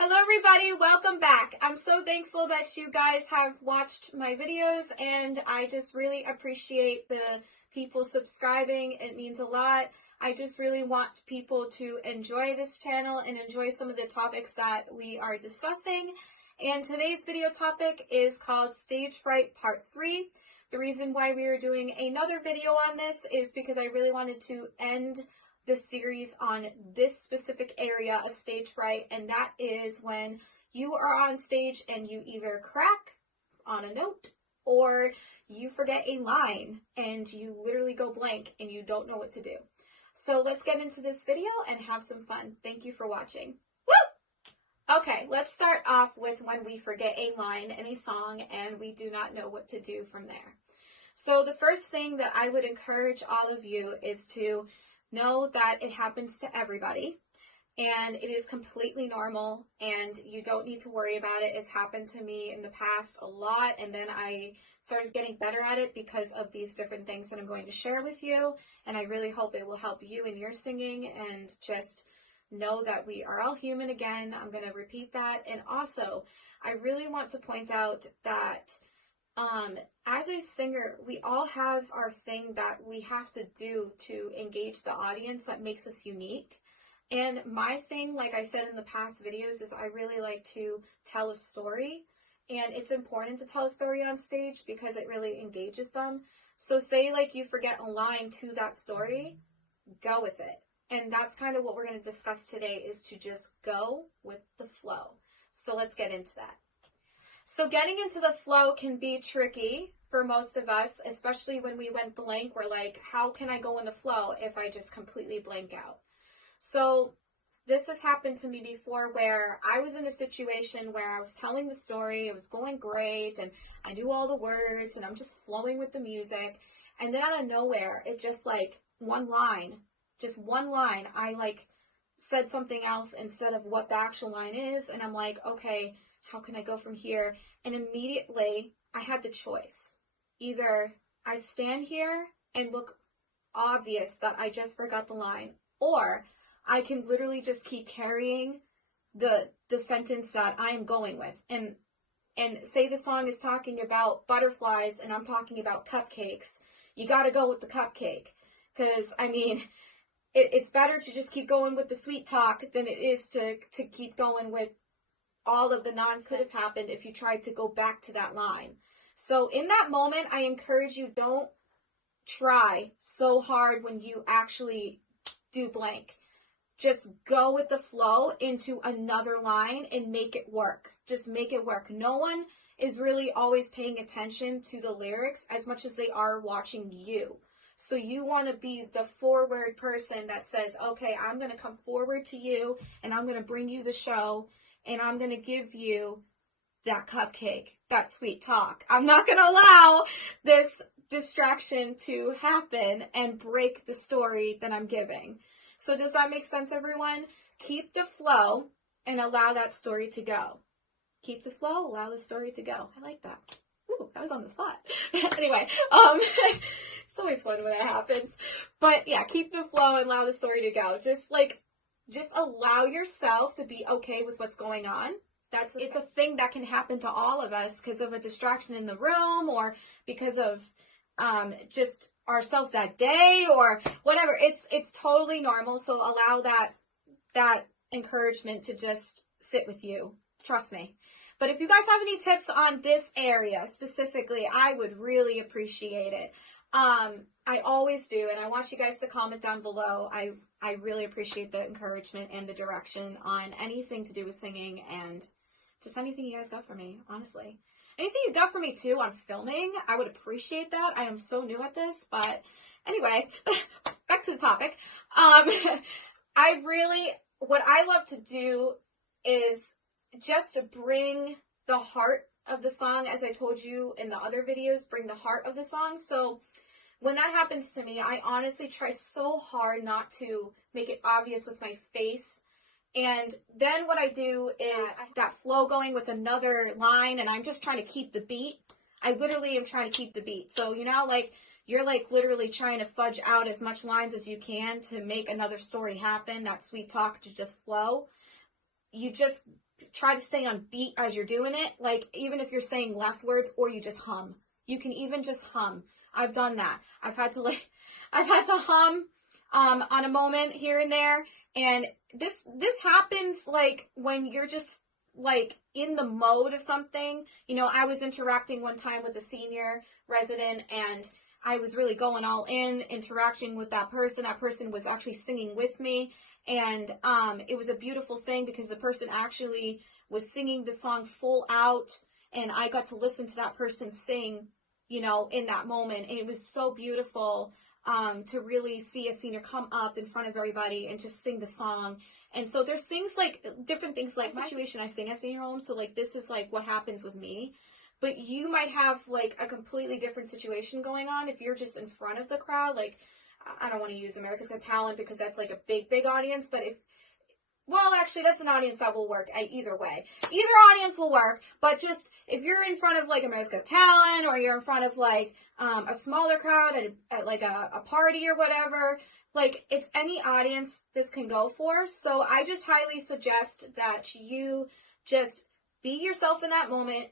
Hello everybody, welcome back. I'm so thankful that you guys have watched my videos and I just really appreciate the people subscribing. It means a lot. I just really want people to enjoy this channel and enjoy some of the topics that we are discussing. And today's video topic is called Stage Fright Part 3. The reason why we are doing another video on this is because I really wanted to end the series on this specific area of stage fright, and that is when you are on stage and you either crack on a note or you forget a line and you literally go blank and you don't know what to do. So let's get into this video and have some fun. Thank you for watching. Woo! Okay, let's start off with when we forget a line in a song and we do not know what to do from there. So the first thing that I would encourage all of you is to know that it happens to everybody and it is completely normal and you don't need to worry about it. It's happened to me in the past a lot, and then I started getting better at it because of these different things that I'm going to share with you, and I really hope it will help you in your singing. And just know that we are all human again. I'm going to repeat that. And also, I really want to point out that as a singer, we all have our thing that we have to do to engage the audience that makes us unique. And my thing, like I said in the past videos, is I really like to tell a story. And it's important to tell a story on stage because it really engages them. So say like you forget a line to that story, go with it. And that's kind of what we're going to discuss today, is to just go with the flow. So let's get into that. So getting into the flow can be tricky for most of us, especially when we went blank. We're like, how can I go in the flow if I just completely blank out? So this has happened to me before, where I was in a situation where I was telling the story, it was going great, and I knew all the words, and I'm just flowing with the music. And then out of nowhere, it just like one line, I like said something else instead of what the actual line is. And I'm like, okay, how can I go from here? And immediately I had the choice. Either I stand here and look obvious that I just forgot the line, or I can literally just keep carrying the sentence that I am going with. And say the song is talking about butterflies and I'm talking about cupcakes. You got to go with the cupcake. Because, I mean, it's better to just keep going with the sweet talk than it is to keep going with all of the nonsense could have happened if you tried to go back to that line. So in that moment, I encourage you, don't try so hard when you actually do blank. Just go with the flow into another line and make it work. Just make it work. No one is really always paying attention to the lyrics as much as they are watching you. So you want to be the forward person that says, okay, I'm going to come forward to you and I'm going to bring you the show. And I'm going to give you that cupcake, that sweet talk. I'm not going to allow this distraction to happen and break the story that I'm giving. So does that make sense, everyone? Keep the flow and allow that story to go. Keep the flow, allow the story to go. I like that. Ooh, that was on the spot. Anyway, it's always fun when that happens. But yeah, keep the flow and allow the story to go. Just allow yourself to be okay with what's going on. It's a thing that can happen to all of us because of a distraction in the room, or because of just ourselves that day, or whatever. It's totally normal. So allow that encouragement to just sit with you. Trust me. But if you guys have any tips on this area specifically, I would really appreciate it. I always do, and I want you guys to comment down below. I really appreciate the encouragement and the direction on anything to do with singing, and just anything you guys got for me, honestly. Anything you got for me, too, on filming, I would appreciate that. I am so new at this, but anyway, back to the topic. What I love to do is just to bring the heart of the song, as I told you in the other videos, bring the heart of the song. So when that happens to me, I honestly try so hard not to make it obvious with my face. And then what I do is that flow going with another line, and I'm just trying to keep the beat. I literally am trying to keep the beat. So, you know, like, you're like literally trying to fudge out as much lines as you can to make another story happen, that sweet talk to just flow. You just try to stay on beat as you're doing it. Like, even if you're saying less words, or you just hum. You can even just hum. I've done that. I've had to hum on a moment here and there. And this happens like when you're just like in the mode of something. You know, I was interacting one time with a senior resident, and I was really going all in, interacting with that person. That person was actually singing with me. And it was a beautiful thing because the person actually was singing the song full out, and I got to listen to that person sing, you know, in that moment. And it was so beautiful to really see a senior come up in front of everybody and just sing the song. And so there's things like, different things like my situation, I sing at senior home, so like this is like what happens with me. But you might have like a completely different situation going on if you're just in front of the crowd. Like, I don't want to use America's Got Talent because that's like a big audience, but well, actually, that's an audience that will work either way. Either audience will work, but just if you're in front of like America's Got Talent, or you're in front of like a smaller crowd at like a party or whatever, like, it's any audience this can go for. So I just highly suggest that you just be yourself in that moment,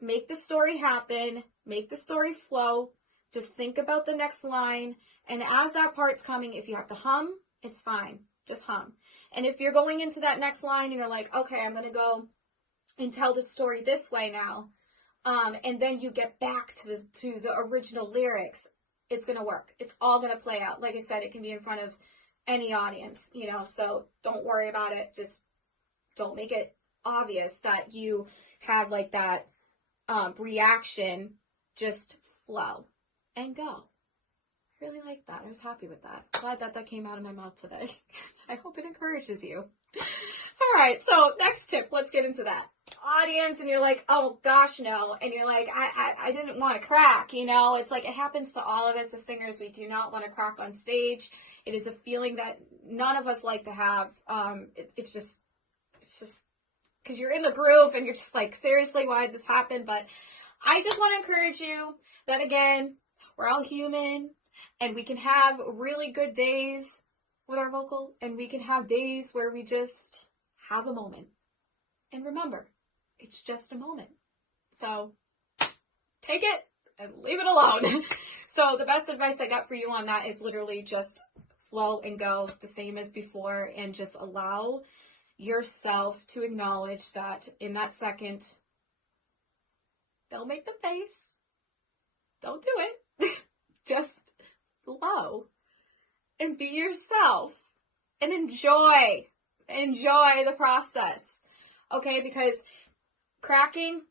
make the story happen, make the story flow, just think about the next line. And as that part's coming, if you have to hum, it's fine. Just hum. And if you're going into that next line and you're like, okay, I'm going to go and tell the story this way now, and then you get back to the original lyrics, it's going to work. It's all going to play out. Like I said, it can be in front of any audience, you know, so don't worry about it. Just don't make it obvious that you had like that reaction. Just flow and go. Really like that. I was happy with that. Glad that came out of my mouth today. I hope it encourages you. All right, so next tip, let's get into that. Audience, and you're like, oh gosh, no. And you're like, I didn't want to crack, you know? It's like, it happens to all of us as singers. We do not want to crack on stage. It is a feeling that none of us like to have. It's just because you're in the groove and you're just like, seriously, why did this happen? But I just want to encourage you that, again, we're all human. And we can have really good days with our vocal, and we can have days where we just have a moment. And remember, it's just a moment. So take it and leave it alone. So the best advice I got for you on that is literally just flow and go, the same as before, and just allow yourself to acknowledge that in that second, don't make the face. Don't do it. Just flow and be yourself and enjoy the process. Okay, because cracking,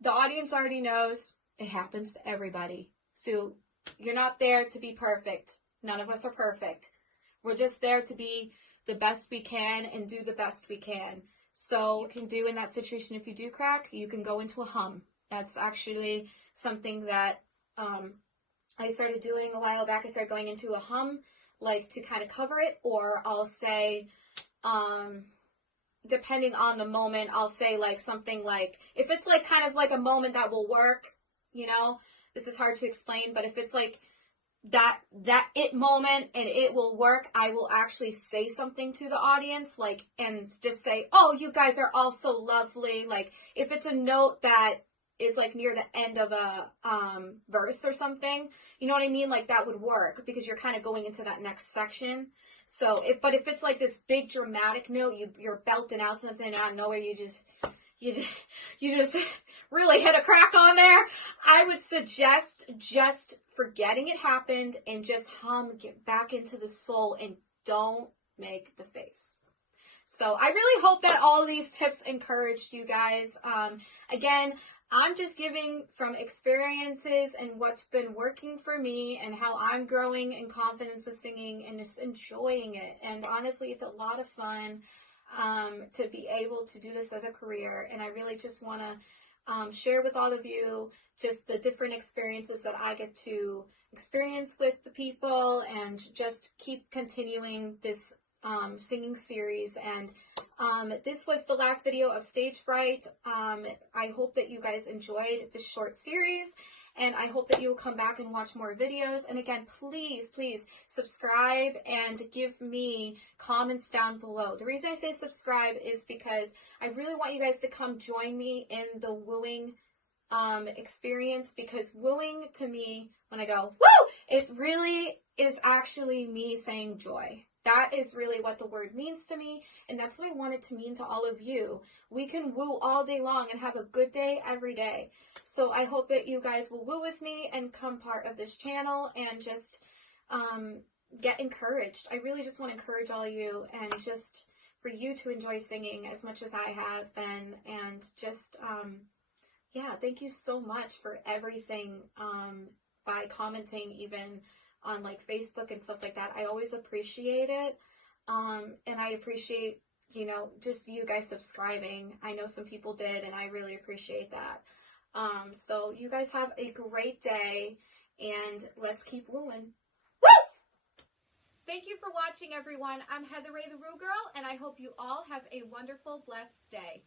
the audience already knows it happens to everybody. So you're not there to be perfect. None of us are perfect. We're just there to be the best we can and do the best we can. So you can do in that situation, if you do crack, you can go into a hum. That's actually something that I started doing a while back. I started going into a hum, like, to kind of cover it, or I'll say, depending on the moment, I'll say like something like, if it's like kind of like a moment that will work, you know, this is hard to explain, but if it's like that it moment and it will work, I will actually say something to the audience, like, and just say, oh, you guys are all so lovely. Like, if it's a note that is like near the end of a verse or something, you know what I mean? Like, that would work because you're kind of going into that next section. So if it's like this big dramatic note, you're belting out something out of nowhere, you just really hit a crack on there, I would suggest just forgetting it happened and just hum, get back into the soul, and don't make the face. So I really hope that all these tips encouraged you guys. Again, I'm just giving from experiences and what's been working for me and how I'm growing in confidence with singing and just enjoying it. And honestly, it's a lot of fun to be able to do this as a career. And I really just want to share with all of you just the different experiences that I get to experience with the people, and just keep continuing this singing series. And this was the last video of Stage Fright. I hope that you guys enjoyed this short series, and I hope that you will come back and watch more videos. And again, please, please subscribe and give me comments down below. The reason I say subscribe is because I really want you guys to come join me in the wooing experience, because wooing to me, when I go woo, it really is actually me saying joy. That is really what the word means to me, and that's what I want it to mean to all of you. We can woo all day long and have a good day every day. So I hope that you guys will woo with me and come part of this channel and just get encouraged. I really just want to encourage all of you, and just for you to enjoy singing as much as I have been, and just yeah, thank you so much for everything, by commenting even on like Facebook and stuff like that. I always appreciate it. And I appreciate, you know, just you guys subscribing. I know some people did, and I really appreciate that. So you guys have a great day, and let's keep wooing. Woo! Thank you for watching, everyone. I'm Heather Ray the Woo Girl, and I hope you all have a wonderful, blessed day.